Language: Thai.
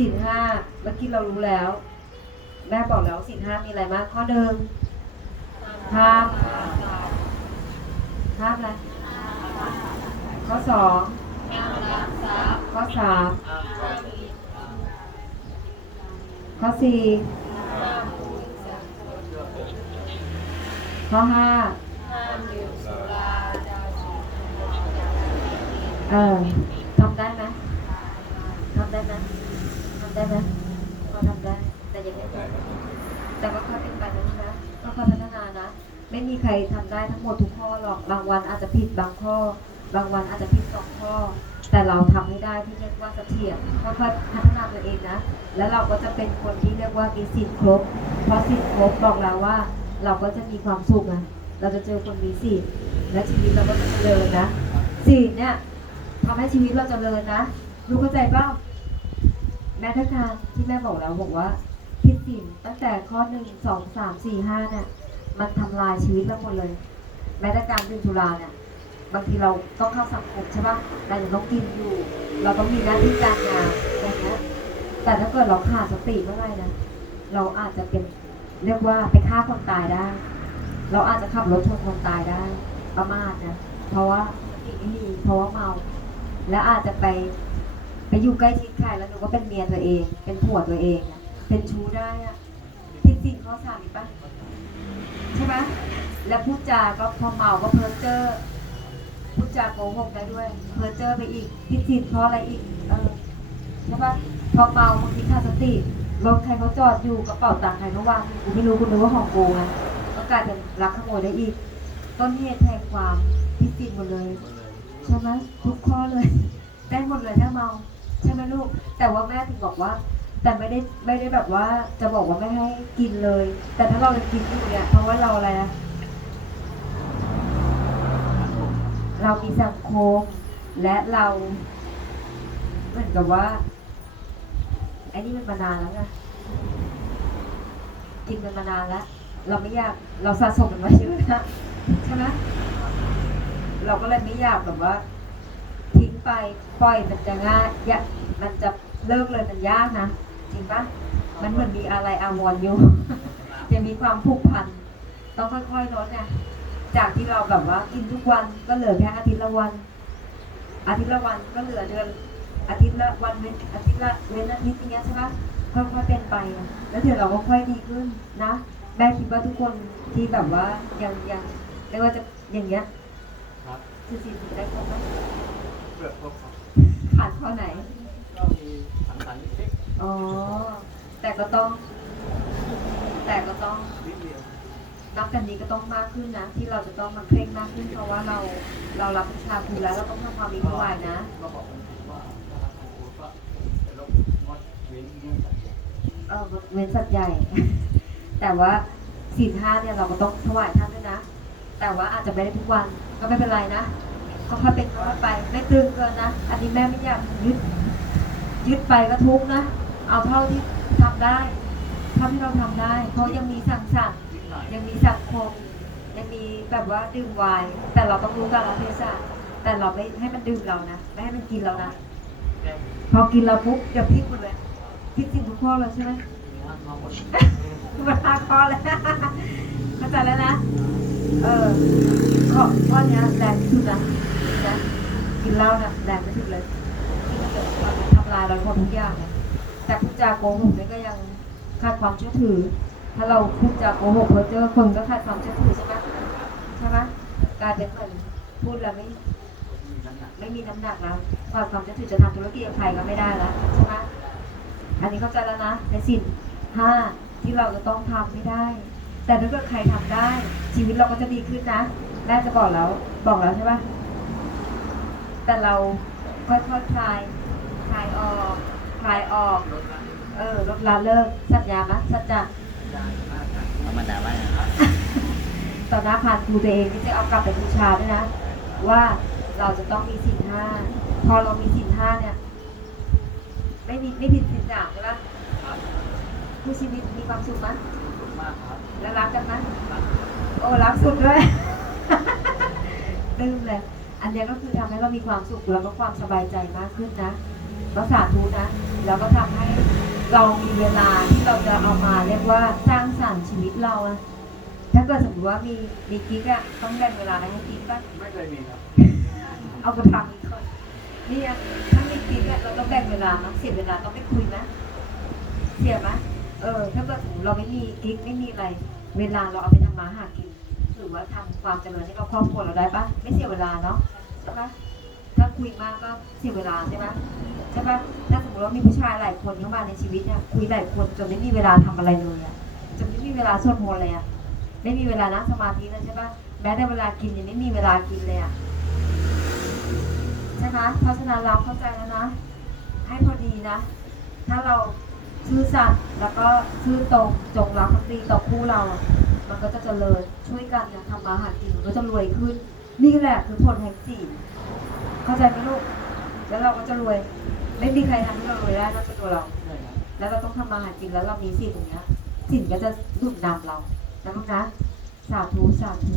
ศีลห้าเมื่อกี้เรารู้แล้ว แม่บอกแล้วศีลห้ามีอะไรบ้างข้อหนึ่งห้ามห้ามอะไรข้อสองข้อสามข้อสี่ข้อห้าเออทำได้ไหมทำได้ไหมำได้ไหมก็ทำได้ แต่ยังไม่ได้แต่ก็ค่อยเป็นไปนะลูกนะก็ค่อยพัฒนานะ ไม่มีใครทำได้ทั้งหมดทุกข้อหรอก บางวันอาจจะผิดบางข้อ บางวันอาจจะผิดสองข้อ แต่เราทำให้ได้ที่เรียกว่าเสถียรค่อยๆพัฒนาตัวเองนะ แล้วเราก็จะเป็นคนที่เรียกว่ามีสิทธิ์ครบ เพราะสิทธิ์ครบบอกเราว่า เราก็จะมีความสุขนะเราจะเจอคนมีสิทธิ์และชีวิตเราก็จะเจริญนะสิทธิ์เนี่ยทำให้ชีวิตเราจเจริญนะ รู้เข้าใจเปล่า แม้ทั้งทางที่แม่บอกแล้วบอกว่าคิดสินตั้งแต่ข้อหนึ่งสองสามสี่ห้าเนี่ยมันทำลายชีวิตเราหมดเลย แม้แต่การดื่มสุราเนี่ยบางทีเราต้องเข้าสังคมใช่ปะเรายังต้องกินอยู่ เราต้องมีหน้าที่การงานอย่างเงี้ยแต่ถ้าเกิดเราขาดสติเมื่อไหร่นะเราอาจจะเป็นเรียกว่าไปฆ่าคนตายได้ เราอาจจะขับรถชนคนตายได้ ประมาทนะเพราะว่าสติไม่มีเพราะว่าเมา และอาจจะไป ไปอยู่ใกล้ชิดใครแล้วหนูก็เป็นเมียตัวเอง เป็นผัวตัวเองอะเป็นชู้ได้อะผิดสิ่งข้อสามอีกปะใช่ไหมแล้วพูดจาก็พอเมาก็เพ้อเจ้อพูดจาโกหกได้ด้วย เพ้อเจ้อไปอีกพิจิตเพราะอะไรอีก เออใช่ปะพอเมาบางทีขาดสติรถใครเขาจอดอยู่กระเป๋าตังค์ใครเขาวางกูไม่รู้กูนึกว่าของกูไงก็กลายเป็นรักขโมยได้อีก ต้นเหตุแห่งความพิจิตหมดเลย ใช่ไหมทุกข้อเลย ได้หมดเลยถ้าเมา ลูก แต่ว่าแม่ถึงบอกว่า แต่ไม่ได้ไม่ได้แบบว่าจะบอกว่าไม่ให้กินเลย แต่ถ้าเราจะกินอยู่เนี่ยเพราะว่าเราอะไรนะเรามีสังคมและเราเหมือนกับว่าไอ้นี่มันมานานแล้วไงกินมันมานานแล้ว เราไม่อยากเราสะสมมันไว้เยอะนะใช่ไหมเราก็เลยไม่อยากแบบว่า ทิ้งไปปล่อยมันจะง่ายยะมันจะเลิกเลยมันยากนะจริงปะมันเหมือนมีอะไรอาวรณ์อยู่ยังมีความผูกพันต้องค่อยๆลดเนี่ยจากที่เราแบบว่ากินทุกวันก็เหลือแค่อาทิตย์ละวัน อาทิตย์ละวันก็เหลือเดือน อาทิตย์ละวันเว้นอาทิตย์ละเว้นอาทิตย์อย่างเงี้ยใช่ปะค่อยๆเป็นไปอะแล้วเดี๋ยวเราก็ค่อยดีขึ้นนะแม่คิดว่าทุกคนที่แบบว่ายังยังไม่ว่าจะอย่างเงี้ยครับคือสิ่งที่ได้ครบไหมเป ลือกครบครับขาดข้อไหน ก็มีสังสรรค์เล็กอ๋อ แต่ก็ต้อง แต่ก็ต้องๆนิดเดียวนับกันนี้ก็ต้องมากขึ้นนะ ที่เราจะต้องมาเคร่งมากขึ้น เพราะว่าเราเรารับวิชาครูแล้วเราต้องทำความดีถวายนะ ก็บอกคนอื่นว่าถ้ารักของครูก็จะลดงดเว้นเรื่องสัญญาเออเว้นสัตว์ใหญ่ แต่ว่าศีลห้าเนี่ยเราก็ต้องถวายท่านด้วยนะ แต่ว่าอาจจะไม่ได้ทุกวันก็ไม่เป็นไรนะ ก็ค่อยเป็นค่อยไป ไม่ตึงเกินนะ อันนี้แม่ไม่อยากยึด ยึดไปก็ทุกนะ เอาเท่าที่ทำได้ เท่าที่เราทำได้ เพราะยังมีสั่งสรรค์นิดหน่อยยังมีสังคมยังมีแบบว่าดื่มไวน์แต่เราต้องรู้กาลเทศะแต่เราไม่ให้มันดื่มเรานะ ไม่ให้มันกินเรานะ พอกินเราปุ๊บเดี๋ยวพลิกหมดเลยพิกสิ่งทุกข้อเลยใช่ไหมมีว่ามาหมดมันห้าข้อแล้วเข้าใจแล้วนะ เออข้อข้อนี้แรงที่สุดนะ กินเหล้านะแรงที่สุดเลยที่มันจะทำลายเราหมดทุกอย่างเลยแต่พูดจาโกหกนี่ก็ยังขาดความเชื่อถือ ถ้าเราพูดจาโกหกเพ้อเจอคนก็ขาดความเชื่อถือใช่ไหมใช่ไหมกลายเป็นเหมือนพูดแล้วไม่ไม่มีน้ำหนักแล้วความความเชื่อถือจะทำธุรกิจกับใครก็ไม่ได้แล้วใช่ไหมอันนี้เข้าใจแล้วนะในสิ่งห้าที่เราจะต้องทำไม่ได้ แต่ถ้าเกิดใครทำได้ ชีวิตเราก็จะดีขึ้นนะแม่จะบอกแล้วบอกแล้วใช่ปะ แต่เราค่อยๆคลายคลายออกคลายออกลดละเออลดละเลิกสัญญามะสัจจะยากมากครับธรรมดาว่าต่อหน้าพานครูตัวเองที่จะเอากลับไปบูชาด้วยนะ ว่าเราจะต้องมีสินห้าพอเรามีสินห้าเนี่ย ไม่มีไม่ผิดสินสามใช่ปะครับผู้ชีวิตมีความสุขมั้ยขอบคุณมากครับและรักกันมั้ยรักโอ้รักสุดด้วยลืมเลย อันเนี้ยก็คือทำให้เรามีความสุขแล้วก็ความสบายใจมากขึ้นนะก็สาธุนะ แล้วก็ทำให้เรามีเวลาที่เราจะเอามาเรียกว่าสร้างสรรค์ชีวิตเราอะถ้าเกิดสมมติว่ามีมีกิ๊กอะต้องแบ่งเวลาให้กิ๊กป่ะไม่เคยมีครับ เอาไปทำอีกคนนี่อะถ้ามีกิ๊กอะเราต้องแบ่งเวลานะเสียเวลาต้องไปคุยไหมเสียไหมเออ ถ้าเกิดสมมติเราไม่มีกิ๊กไม่มีอะไร เวลาเราเอาไปทำมาหากินห รือว่าทำความเจริญให้กับครอบครัวเราได้ปะไม่เสียเวลาเนาะใช่ปะถ้าคุยมากก็เสียเวลาใช่ปะใช่ปะถ้าสมมติว่ามีผู้ชายหลายคนเข้ามาในชีวิตเนี่ยคุยหลายคนจนไม่มีเวลาทำอะไรเลยอะจนไม่มีเวลาสวดมนต์เลยอะไม่มีเวลานั่งสมาธิเลยใช่ปะแม้แต่เวลากินยังไม่มีเวลากินเลยอะใช่ไหมเพราะฉะนั้นเราเข้าใจแล้วนะให้พอดีนะ ถ้าเราซื่อสัตย์แล้วก็ซื่อตรงจงรักภักดีต่อคู่เรา มันก็จะเจริญช่วยกันทำมาหากินมันก็จะรวยขึ้น นี่แหละคือผลแห่งศีลเข้าใจไหมลูก แล้วเราก็จะรวย ไม่มีใครทำให้เรารวยได้นอกจากตัวเรา แล้วเราต้องทำมาหากินแล้วเรามีสิ่งตรงเนี้ยสิ่งก็จะดุดนำเรานะลูกนะสาธุสาธุ